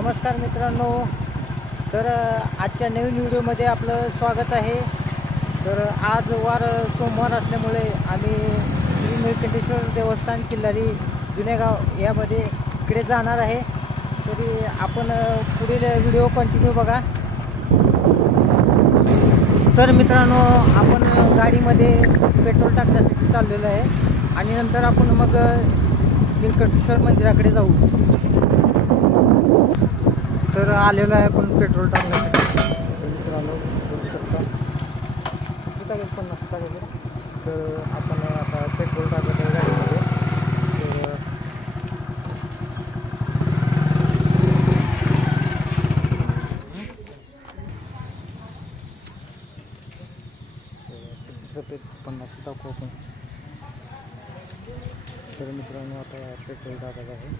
नमस्कार मित्रांनो, तर आजच्या नवीन व्हिडिओमध्ये आपलं स्वागत आहे। तर आज वार सोमवार असल्यामुळे आम्ही श्री निळकंठेश्वर देवस्थान किल्लारी जुनेगाव यामध्ये इकडे जाणार आहे। तरी आपण पुढील व्हिडिओ कंटिन्यू बघा। तर मित्रांनो, आपण गाडीमध्ये पेट्रोल टाकण्यासाठी चाललेलो आहे आणि नंतर आपण मग निळकंठेश्वर मंदिराकडे जाऊ। तर आलेलो आहे आपण पेट्रोल टाकण्यासाठी। मित्रांनो बघू शकता किती 50 टाकले। तर आपण आता पेट्रोल टाकत आहे गाडीमध्ये। तर 50 टाकू आपण। तर मित्रांनो आता पेट्रोल टाकत आहे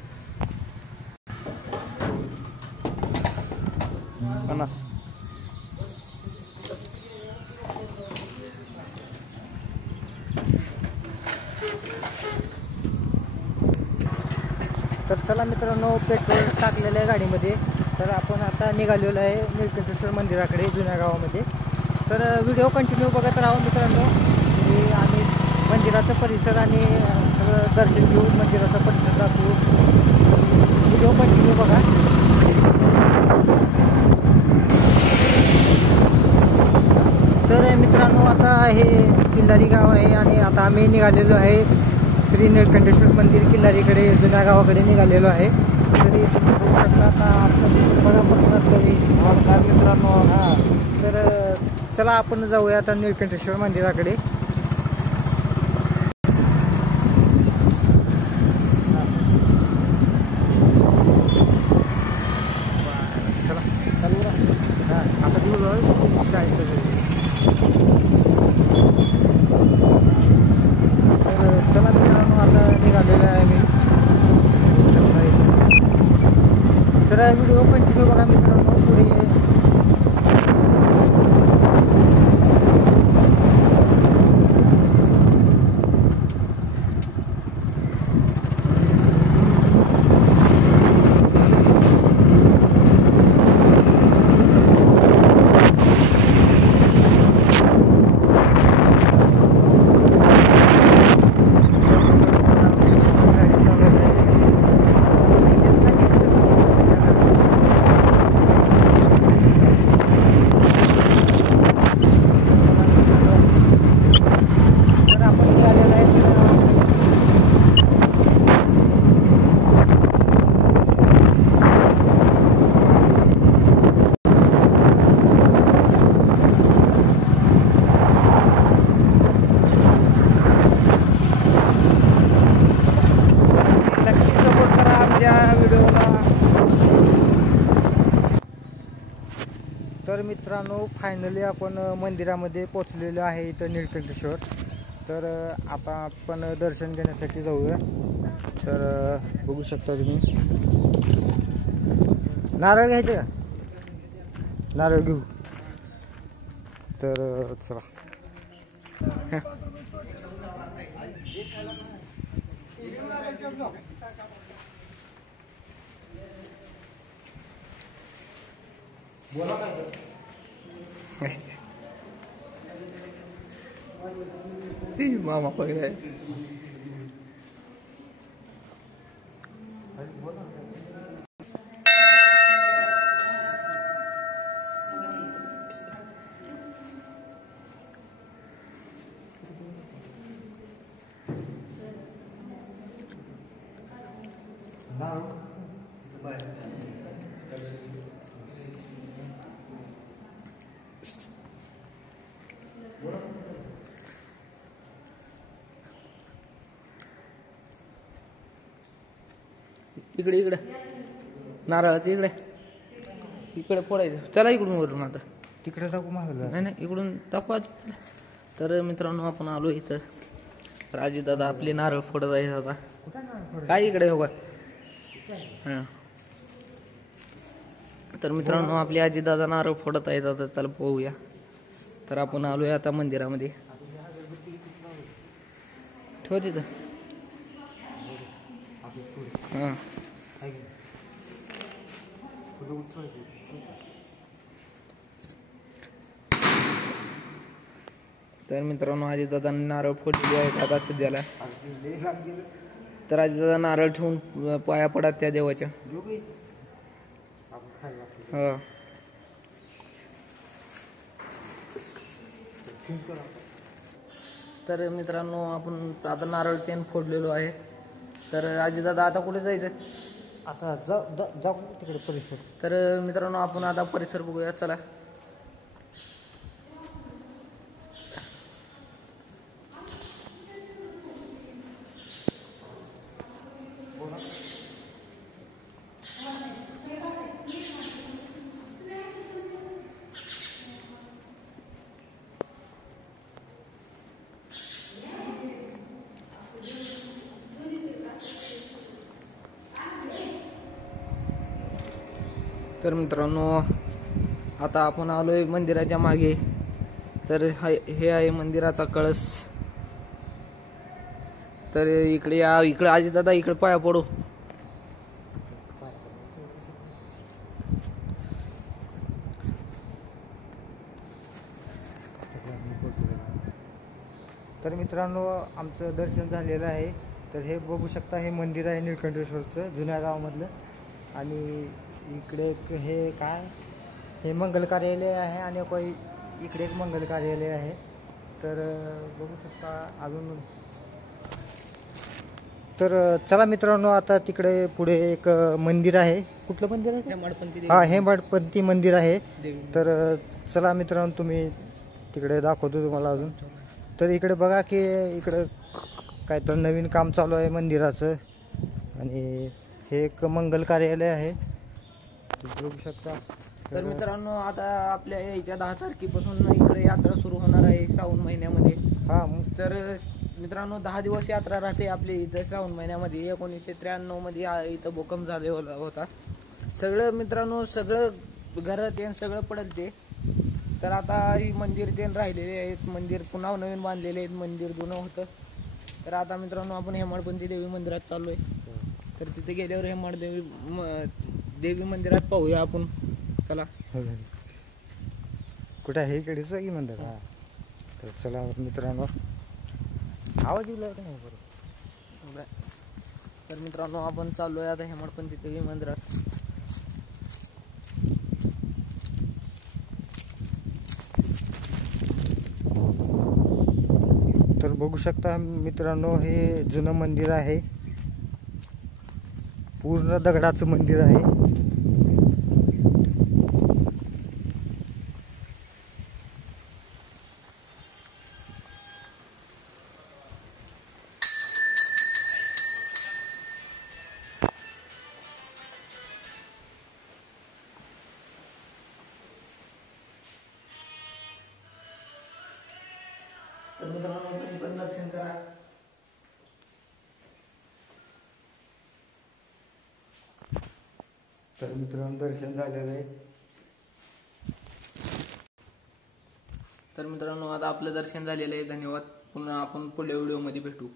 50। तर चला मित्रांनो, पेट्रोल टाकलेलं आहे गाडीमध्ये। तर आपण आता निघालेलो आहे निळकंठेश्वर मंदिराकडे जुन्या गावामध्ये। तर व्हिडिओ कंटिन्यू बघत राहा मित्रांनो। आम्ही मंदिराचा परिसर आणि सगळं दर्शन घेऊ, मंदिराचा परिसर दाखवू। व्हिडिओ कंटिन्यू बघा। तर मित्रांनो, आता हे किल्लारी गाव आहे आणि आता आम्ही निघालेलो आहे श्री निळकंठेश्वर मंदिर किल्लारीकडे जुन्या गावाकडे निघालेलो आहे। तरी तुम्ही बघू शकता आता आपलं बघा परिसर तरी नमस्कार मित्रांनो। तर चला आपण जाऊया आता निळकंठेश्वर मंदिराकडे। चला चालू आता दिवस चला मित्रांनो, आता निघालेलं आहे मी। तर व्हिडिओ कंटिन्यू बघा मित्रांनो पुढे। तर मित्रांनो, फायनली आपण मंदिरामध्ये पोहोचलेलो आहे इथं निळकंठेश्वर। तर आता आपण दर्शन घेण्यासाठी जाऊया। तर बघू शकता तुम्ही, नारळ घ्यायचं का? नारळ घेऊ। तर चला बोला काय मामा पकड़े इकडे इकडे नारळाचं इकडे इकडे फोडायचं। चला इकडून वरून आता तिकडे टाकू मागलं। नाही नाही, इकडून टाकू। तर मित्रांनो, आपण आलो इथं। राजी दादा आपले नारळ फोडत आहे आता। काय इकडे हो का? तर मित्रांनो, आपले आजी दादा नारळ फोडत आहेत आता। चला पाहूया। तर आपण आलोय आता मंदिरामध्ये। ठेव तिथं। हां तर मित्रांनो अजितदादांनी नारळ फोडलेली आहेत आता सध्याला. तर अजितदादा नारळ ठेवून पाया पडत त्या देवाच्या. हा तर मित्रांनो आपण आता नारळ तेन फोडलेलो आहे. तर अजितदादा आता कुठे जायचं? आता जाऊ तिकडे परिसर. तर मित्रांनो आपण आता परिसर बघूया चला. तर मित्रांनो आता आपण आलोय मंदिराच्या मागे. तर हे आहे मंदिराचा कळस. तर इकडे या, इकडे अजितदादा इकडे पाया पडू. तर मित्रांनो आमचं दर्शन झालेलं आहे. तर हे बघू शकता, हे मंदिर आहे निळकंठेश्वरचं जुन्या गावामधलं. आणि इकडे एक हे काय, हे मंगल कार्यालय आहे आणि काही इकडे एक मंगल कार्यालय आहे. तर बघू शकता अजून. तर चला मित्रांनो आता तिकडे पुढे एक मंदिर आहे. कुठलं मंदिर आहे? हा, हेमाडपंथी मंदिर आहे. तर चला मित्रांनो तुम्ही तिकडे दाखवतो तुम्हाला अजून. तर इकडे बघा की इकडं काय तर नवीन काम चालू आहे मंदिराचं. आणि हे एक मंगल कार्यालय आहे, बघू शकता. तर मित्रांनो आता आपल्या याच्या 10 तारखेपासून इकडे यात्रा सुरू होणार आहे श्रावण महिन्यामध्ये. हा, तर मित्रांनो 10 दिवस यात्रा राहते आपली इथं श्रावण महिन्यामध्ये. 1993 मध्ये इथं भूकंप झाला होता. सगळं मित्रांनो सगळं घरात येऊन सगळं पडलं ते. तर आता ही मंदिर तेन राहिलेले आहेत. मंदिर पुन्हा नवीन बांधलेले आहेत. मंदिर जुनं होतं. तर आता मित्रांनो आपण हेमाडपंथी देवी मंदिरात चाललोय. तर तिथे गेल्यावर हेमाडदेवी देवी मंदिरात पाहूया आपण. चला. कुठं आहे? इकडेच की मंदिर. हा, तर चला मित्रांनो. आवाज येऊ लागला नाही बरोबर. तर मित्रांनो आपण चाललोय आता हेमाडपंथी देवी मंदिरात. तर बघू शकता मित्रांनो, हे जुनं मंदिर आहे. पूर्ण दगडाचं मंदिर आहे. तर मित्रांनो तुम्ही पण दर्शन करा. तर मित्रांनो दर्शन झालेलं आहे. तर मित्रांनो आता आपलं दर्शन झालेलं आहे. धन्यवाद. पुन्हा आपण पुढल्या व्हिडिओमध्ये भेटू.